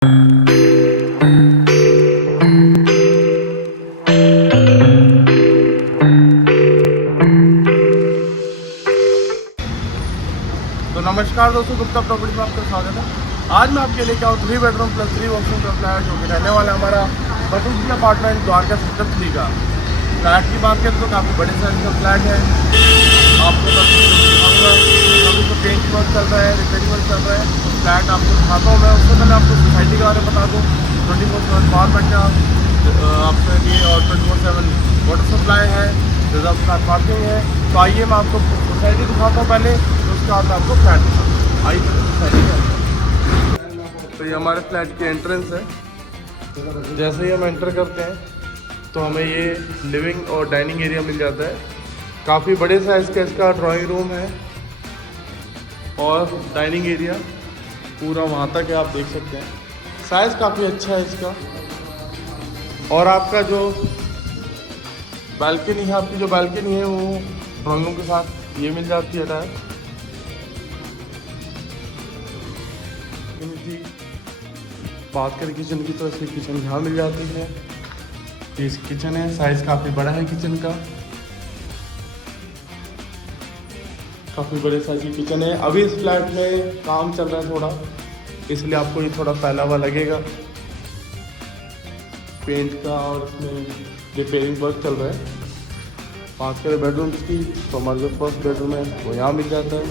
तो नमस्कार दोस्तों, गुप्ता प्रॉपर्टी में आपका स्वागत है। आज मैं आपके लिए क्या हूँ 3 बेडरूम प्लस 3 वॉशरूम का फ्लैट जो कि रहने वाला हमारा बटुकी अपार्टमेंट द्वारका सेक्टर 3 का। फ्लैट की बात करें तो काफ़ी बड़े साइज का फ्लैट है। आपको अभी तो पेंट वर्क चल रहा है, रिपेयरिंग वर्क चल रहा है। तो फ्लैट आपको दिखाता हूँ मैं। उससे पहले आपको सोसाइटी के बारे में बता दूँ। 24/7 पावर बैकअप आपके लिए और 24/7 वाटर सप्लाई है, रिजर्व कार पार्किंग है। तो आइए मैं आपको सोसाइटी दिखाता हूँ पहले, उसके बाद आपको फ्लैट दिखाता हूँ। आइए सोसाइटी के अंदर। तो ये हमारे फ्लैट की एंट्रेंस है। जैसे ही हम एंटर करते हैं तो हमें ये लिविंग और डाइनिंग एरिया मिल जाता है। काफ़ी बड़े साइज़ का इसका ड्राइंग रूम है और डाइनिंग एरिया पूरा वहाँ तक है, आप देख सकते हैं। साइज़ काफ़ी अच्छा है इसका। और आपका जो बालकनी है, आपकी जो बालकनी है वो ड्राइंग रूम के साथ ये मिल जाती है अटैच। बात करें किचन की तो इसकी किचन यहाँ मिल जाती है। ये किचन है, साइज़ काफ़ी बड़ा है किचन का। काफ़ी बड़े साइज की किचन है। अभी इस फ्लैट में काम चल रहा है थोड़ा, इसलिए आपको ये थोड़ा फैला हुआ लगेगा पेंट का, और इसमें रिपेयरिंग वर्क चल रहा है। बात करें बेडरूम्स की तो हमारा जो फर्स्ट बेडरूम है वो यहाँ मिल जाता है।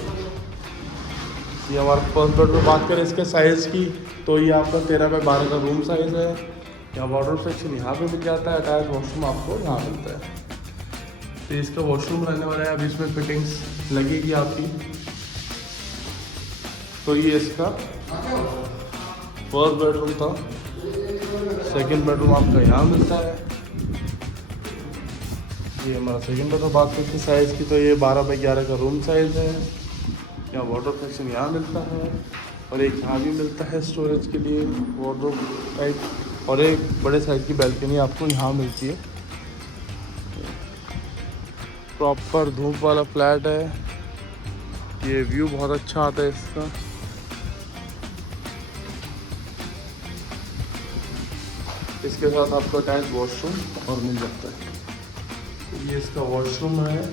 ये हमारा फर्स्ट बेडरूम। बात करें इसके साइज़ की तो ये आपका 13x12 का रूम साइज़ है। यहाँ वार्डरोब सेक्शन यहाँ पे मिल जाता है। अटैच वॉशरूम आपको यहाँ मिलता है। तो इसका वॉशरूम रहने वाला है। अभी इसमें फिटिंग्स लगेगी आपकी। तो ये इसका फर्स्ट बेडरूम था। सेकंड बेडरूम आपका यहाँ मिलता है। ये हमारा सेकंड बेडरूम। बात करते हैं साइज़ की तो ये 12x11 का रूम साइज़ है। यहाँ वाटर सेक्शन यहाँ मिलता है और एक यहाँ भी मिलता है स्टोरेज के लिए वार्डरोब टाइप, और एक बड़े साइज़ की बैल्कनी आपको यहाँ मिलती है। प्रॉपर धूप वाला फ्लैट है। ये व्यू बहुत अच्छा आता है इसका। इसके साथ आपको अटैच वॉशरूम और मिल जाता है। ये इसका वॉशरूम है।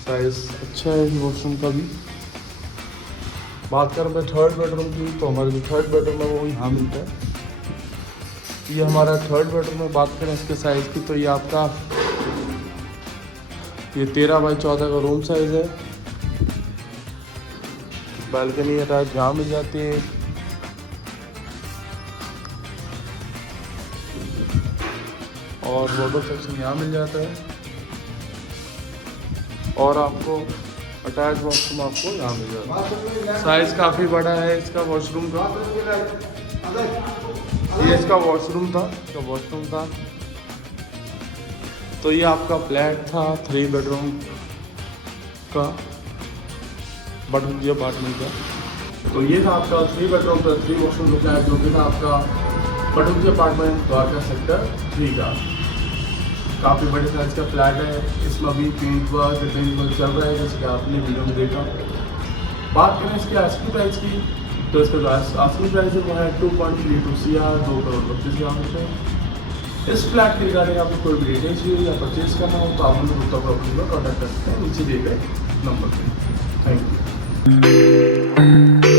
साइज अच्छा है वॉशरूम का भी। बात करें मैं थर्ड बेडरूम की तो हमारा जो थर्ड बेडरूम है वो यहाँ मिलता है। ये हमारा थर्ड बेडरूम में। बात करें इसके साइज़ की तो ये आपका ये 13x14 का रूम साइज़ है। बालकनी अटैच यहाँ मिल जाती है और वाटर सेक्शन यहाँ मिल जाता है। और आपको अटैच वॉशरूम आपको यहाँ मिल जाता है। साइज़ काफ़ी बड़ा है इसका वॉशरूम का। ये इसका वॉशरूम था। तो ये आपका फ्लैट था 3 बेडरूम का बटुकी अपार्टमेंट का। तो ये था आपका 3 बेडरूम प्लस 3 वॉशरूम का फ्लैट जो कि था आपका बटुकी अपार्टमेंट द्वारका सेक्टर 3 का। काफ़ी बड़े साइज़ का फ्लैट है। इसमें अभी पेंट वर्क रिपेयरिंग वर्क चल रहा है, जैसे कि आपने वीडियो में देखा। बात करें इसकी आस्किंग प्राइस की तो इसका जो आस्किंग प्राइस है वो है 2.32 CR, 2,25,00,000 रुपये। इस फ्लैट के रिगार्डिंग आपको कोई भी डिटेल्स चाहिए या परचेज करना हो तो आप हमें गुप्ता प्रॉपर्टी पर कॉन्टैक्ट कर सकते हैं नीचे दिए गए नंबर पर। Thank you.